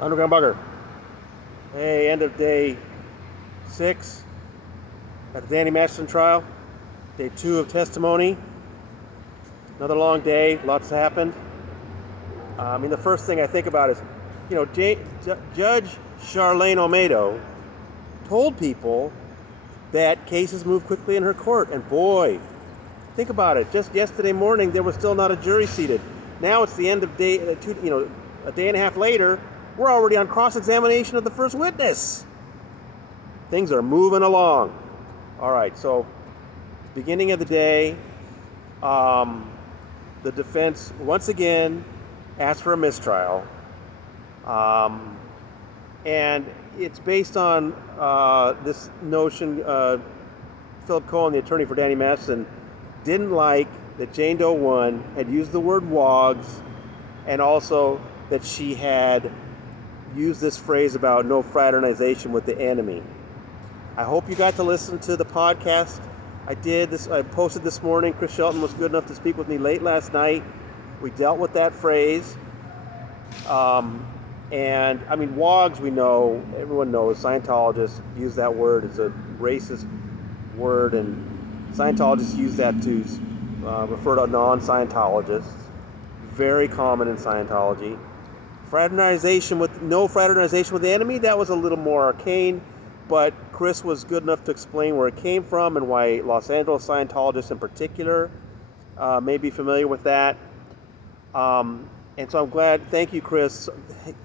Underground Bugger. Hey, end of day 6 at the Danny Masterson trial. Day 2 of testimony. Another long day. Lots happened. The first thing I think about is, Judge Charlene Olmedo told people that cases move quickly in her court. And boy, think about it. Just yesterday morning, there was still not a jury seated. Now it's the end of day, a day and a half later, we're already on cross-examination of the first witness. Things are moving along. All right, so beginning of the day, the defense once again asked for a mistrial. And it's based on this notion. Philip Cohen, the attorney for Danny Masterson, didn't like that Jane Doe 1 had used the word wogs, and also that she had used this phrase about no fraternization with the enemy. I hope you got to listen to the podcast. I posted this morning. Chris Shelton was good enough to speak with me late last night. We dealt with that phrase. Wogs, we know, everyone knows, Scientologists use that word. It's a racist word, and Scientologists use that to refer to non-Scientologists. Very common in Scientology. No fraternization with the enemy, that was a little more arcane, but Chris was good enough to explain where it came from and why Los Angeles Scientologists in particular may be familiar with that. And so I'm glad, thank you, Chris,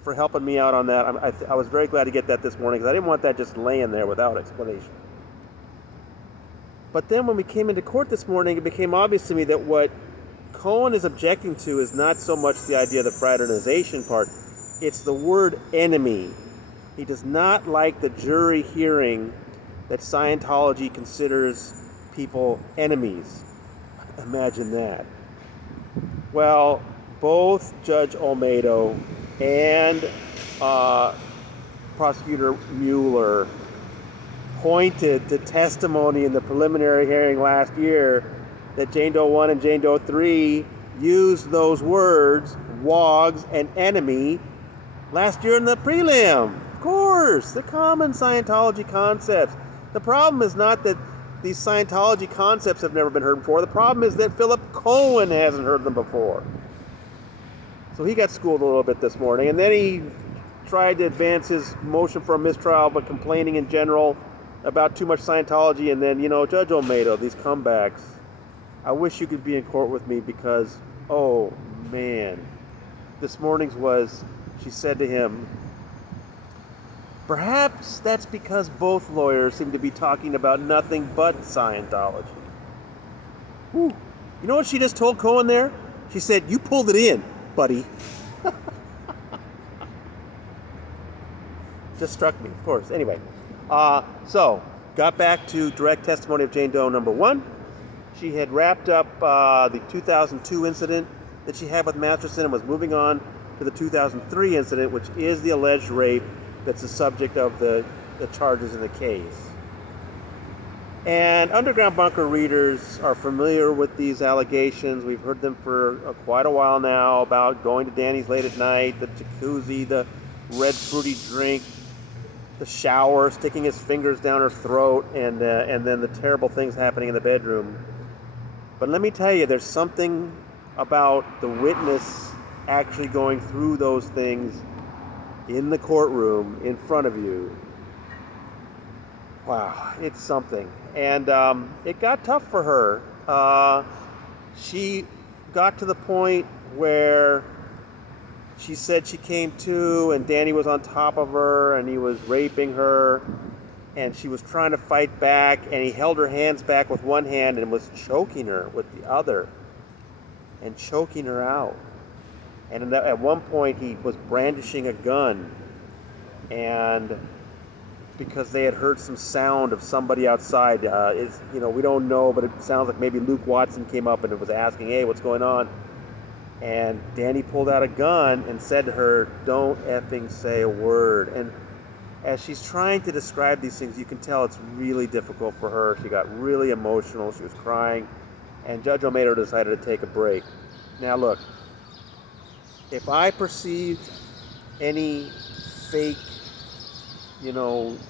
for helping me out on that. I was very glad to get that this morning because I didn't want that just laying there without explanation. But then when we came into court this morning, it became obvious to me that what Cohen is objecting to is not so much the idea of the fraternization part, it's the word enemy. He does not like the jury hearing that Scientology considers people enemies. Imagine that. Well, both Judge Olmedo and Prosecutor Mueller pointed to testimony in the preliminary hearing last year that Jane Doe 1 and Jane Doe 3 used those words, wogs and enemy, last year in the prelim. Of course, the common Scientology concepts. The problem is not that these Scientology concepts have never been heard before. The problem is that Philip Cohen hasn't heard them before. So he got schooled a little bit this morning, and then he tried to advance his motion for a mistrial, but complaining in general about too much Scientology, and then, Judge Olmedo, these comebacks. I wish you could be in court with me because, oh man, this morning's was, she said to him, perhaps that's because both lawyers seem to be talking about nothing but Scientology. Whew. You know what she just told Cohen there? She said, you pulled it in, buddy. Just struck me, of course. Anyway, so got back to direct testimony of Jane Doe number 1. She had wrapped up the 2002 incident that she had with Masterson and was moving on to the 2003 incident, which is the alleged rape that's the subject of the charges in the case. And Underground Bunker readers are familiar with these allegations. We've heard them for quite a while now about going to Danny's late at night, the jacuzzi, the red fruity drink, the shower, sticking his fingers down her throat, and then the terrible things happening in the bedroom. But let me tell you, there's something about the witness actually going through those things in the courtroom in front of you. Wow, it's something. And it got tough for her. She got to the point where she said she came to and Danny was on top of her and he was raping her. And she was trying to fight back, and he held her hands back with one hand and was choking her with the other, and choking her out. And at one point, he was brandishing a gun, and because they had heard some sound of somebody outside, we don't know, but it sounds like maybe Luke Watson came up and was asking, hey, what's going on? And Danny pulled out a gun and said to her, don't effing say a word. And as she's trying to describe these things, you can tell it's really difficult for her. She got really emotional. She was crying. And Judge Olmedo decided to take a break. Now look, if I perceived any fake,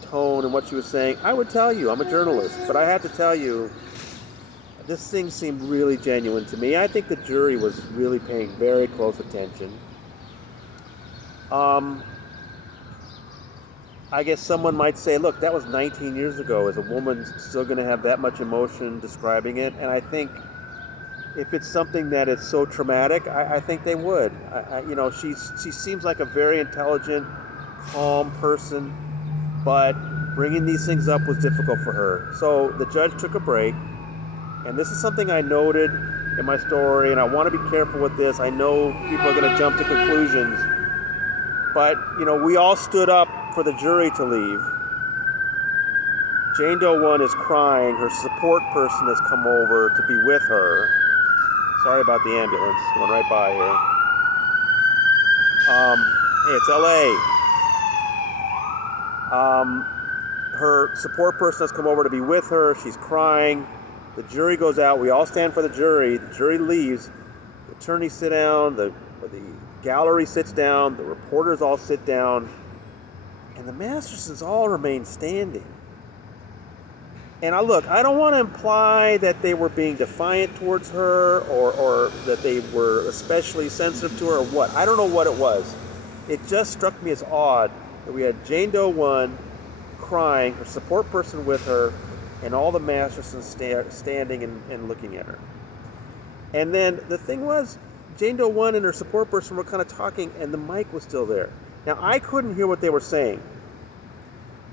tone and what she was saying, I would tell you, I'm a journalist, but I have to tell you, this thing seemed really genuine to me. I think the jury was really paying very close attention. I guess someone might say, look, that was 19 years ago. Is a woman still going to have that much emotion describing it? And I think if it's something that is so traumatic, I think they would. She seems like a very intelligent, calm person, but bringing these things up was difficult for her. So the judge took a break, and this is something I noted in my story, and I want to be careful with this. I know people are going to jump to conclusions, but we all stood up for the jury to leave. Jane Doe 1 is crying. Her support person has come over to be with her. Sorry about the ambulance going right by here. Hey, it's LA. Her support person has come over to be with her. She's crying. The jury goes out. We all stand for the jury. The jury leaves. The attorneys sit down. The gallery sits down. The reporters all sit down. And the Mastersons all remain standing. And I don't want to imply that they were being defiant towards her or that they were especially sensitive to her or what. I don't know what it was. It just struck me as odd that we had Jane Doe 1 crying, her support person with her, and all the Mastersons standing and looking at her. And then the thing was, Jane Doe 1 and her support person were kind of talking, and the mic was still there. Now, I couldn't hear what they were saying,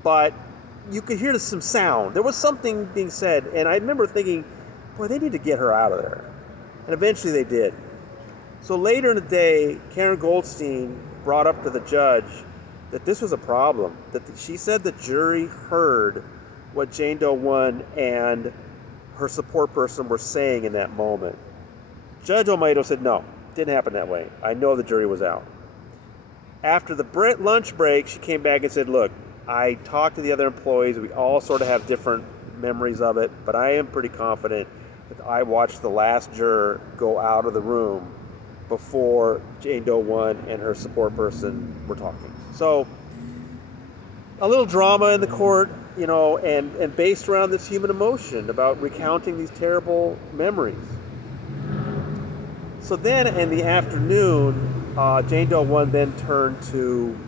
but you could hear some sound. There was something being said, and I remember thinking, boy, they need to get her out of there. And eventually they did. So later in the day, Karen Goldstein brought up to the judge that this was a problem, that she said the jury heard what Jane Doe 1 and her support person were saying in that moment. Judge Olmedo said, no, it didn't happen that way. I know the jury was out. After the lunch break, she came back and said, look, I talked to the other employees. We all sort of have different memories of it, but I am pretty confident that I watched the last juror go out of the room before Jane Doe 1 and her support person were talking. So a little drama in the court, and based around this human emotion about recounting these terrible memories. So then in the afternoon, Jane Doe 1 then turned to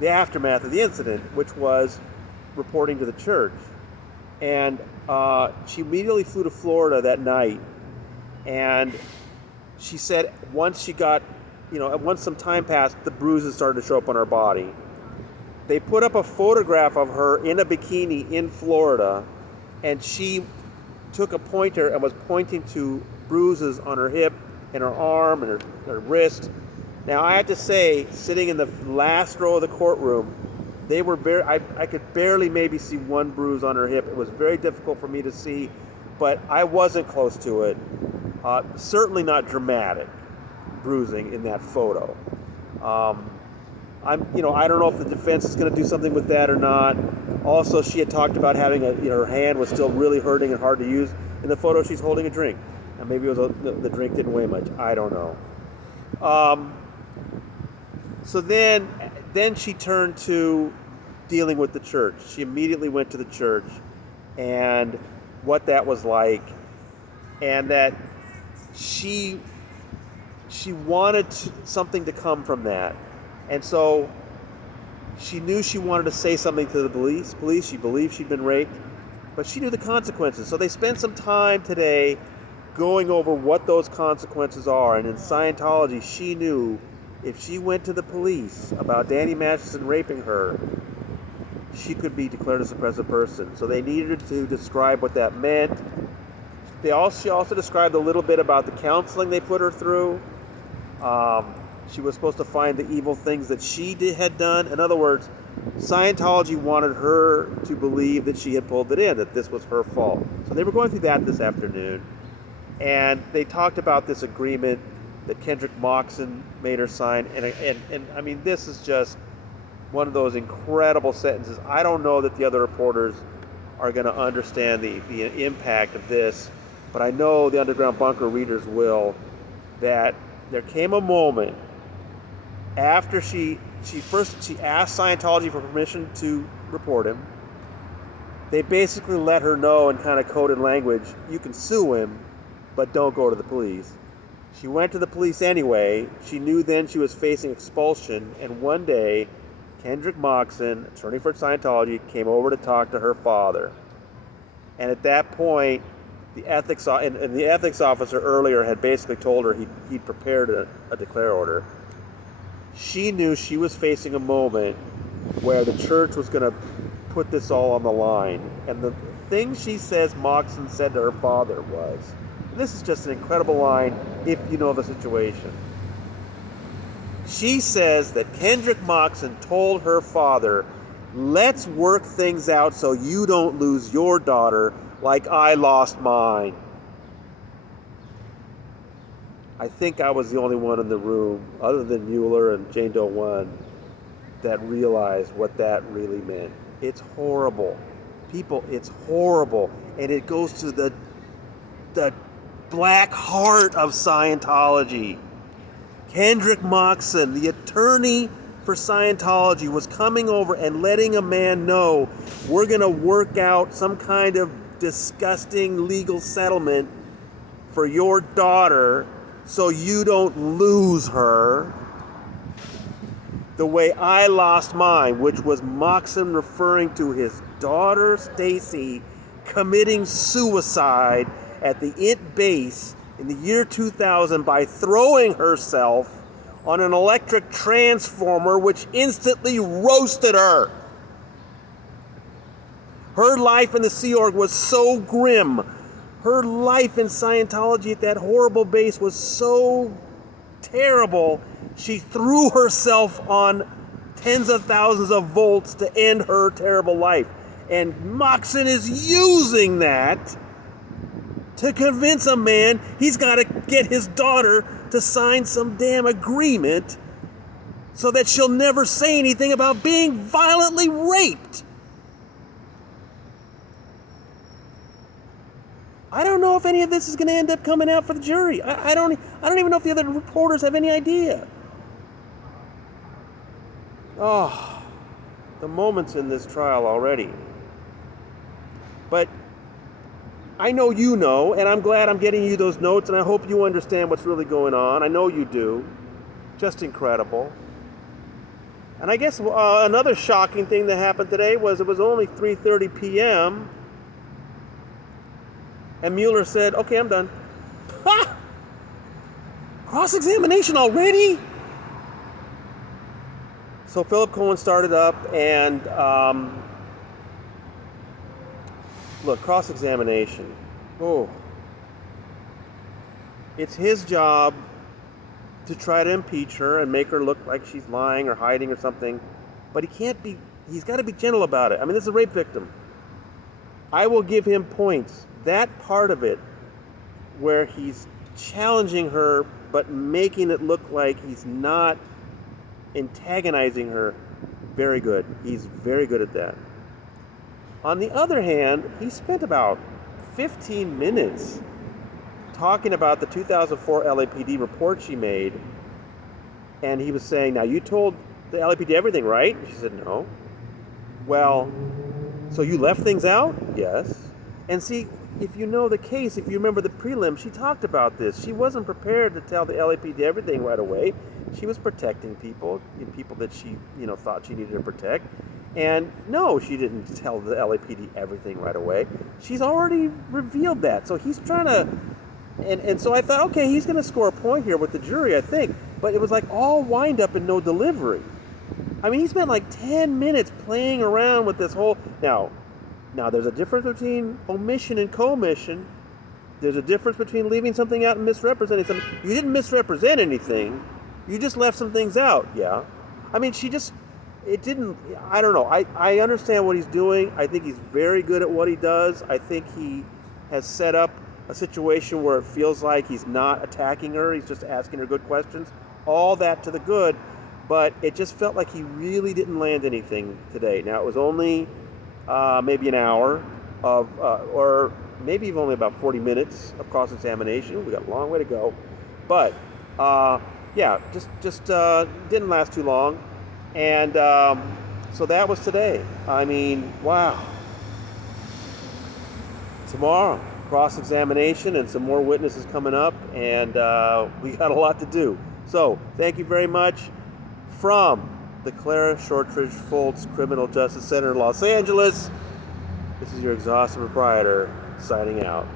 the aftermath of the incident, which was reporting to the church. And she immediately flew to Florida that night. And she said once some time passed, the bruises started to show up on her body. They put up a photograph of her in a bikini in Florida, and she took a pointer and was pointing to bruises on her hip and her arm and her wrist. Now, I have to say, sitting in the last row of the courtroom, they were I could barely maybe see one bruise on her hip. It was very difficult for me to see, but I wasn't close to it. Certainly not dramatic bruising in that photo. I don't know if the defense is going to do something with that or not. Also, she had talked about having her hand was still really hurting and hard to use. In the photo, she's holding a drink. And maybe it was the drink didn't weigh much. I don't know. So then she turned to dealing with the church. She immediately went to the church and what that was like, and that she wanted something to come from that. And so she knew she wanted to say something to the police. She believed she'd been raped, but she knew the consequences. So they spent some time today going over what those consequences are. And in Scientology, she knew if she went to the police about Danny Masterson raping her, she could be declared a suppressive person. So they needed to describe what that meant. She also described a little bit about the counseling they put her through. She was supposed to find the evil things that she had done. In other words, Scientology wanted her to believe that she had pulled it in, that this was her fault. So they were going through that this afternoon. And they talked about this agreement that Kendrick Moxon made her sign. And I mean, this is just one of those incredible sentences. I don't know that the other reporters are going to understand the impact of this, but I know the Underground Bunker readers will, that there came a moment After she asked Scientology for permission to report him. They basically let her know in kind of coded language, you can sue him, but don't go to the police. She went to the police anyway. She knew then she was facing expulsion, and one day, Kendrick Moxon, attorney for Scientology, came over to talk to her father. And at that point, the ethics officer earlier had basically told her he'd prepared a declare order. She knew she was facing a moment where the church was going to put this all on the line. And the thing she says Moxon said to her father was, and this is just an incredible line if you know the situation. She says that Kendrick Moxon told her father, let's work things out so you don't lose your daughter like I lost mine. I think I was the only one in the room, other than Mueller and Jane Doe 1, that realized what that really meant. It's horrible. People, it's horrible. And it goes to the black heart of Scientology. Kendrick Moxon, the attorney for Scientology, was coming over and letting a man know, we're going to work out some kind of disgusting legal settlement for your daughter so you don't lose her the way I lost mine, which was Moxon referring to his daughter Stacy committing suicide at the IT base in the year 2000 by throwing herself on an electric transformer which instantly roasted her. Her life in the Sea Org was so grim. Her life in Scientology at that horrible base was so terrible. She threw herself on tens of thousands of volts to end her terrible life. And Moxon is using that to convince a man he's got to get his daughter to sign some damn agreement so that she'll never say anything about being violently raped. I don't know if any of this is going to end up coming out for the jury. I don't even know if the other reporters have any idea. Oh, the moments in this trial already. But I know you know, and I'm glad I'm getting you those notes, and I hope you understand what's really going on. I know you do. Just incredible. And I guess another shocking thing that happened today was it was only 3:30 p.m., and Mueller said, okay, I'm done. Ha! Cross-examination already? So Philip Cohen started up, and look, cross-examination. Oh. It's his job to try to impeach her and make her look like she's lying or hiding or something. But he's got to be gentle about it. I mean, this is a rape victim. I will give him points. That part of it, where he's challenging her but making it look like he's not antagonizing her, very good. He's very good at that. On the other hand, he spent about 15 minutes talking about the 2004 LAPD report she made, and he was saying, now you told the LAPD everything, right? And she said, no. Well, so you left things out? Yes. And see, if you know the case, if you remember the prelim, she talked about this. She wasn't prepared to tell the LAPD everything right away. She was protecting people that she, thought she needed to protect. And no, she didn't tell the LAPD everything right away. She's already revealed that. So he's trying to, and so I thought, okay, he's going to score a point here with the jury, I think. But it was like all wind up and no delivery. I mean, he spent like 10 minutes playing around with this whole, Now, there's a difference between omission and commission. There's a difference between leaving something out and misrepresenting something. You didn't misrepresent anything. You just left some things out, yeah. I mean, I don't know. I understand what he's doing. I think he's very good at what he does. I think he has set up a situation where it feels like he's not attacking her. He's just asking her good questions. All that to the good. But it just felt like he really didn't land anything today. Now, it was only maybe an hour of, or maybe even only about 40 minutes of cross-examination. We got a long way to go. But yeah, just didn't last too long, and so that was today. I mean, wow. Tomorrow, cross-examination and some more witnesses coming up, and we got a lot to do. So, thank you very much from the Clara Shortridge Foltz Criminal Justice Center in Los Angeles. This is your exhaustive proprietor signing out.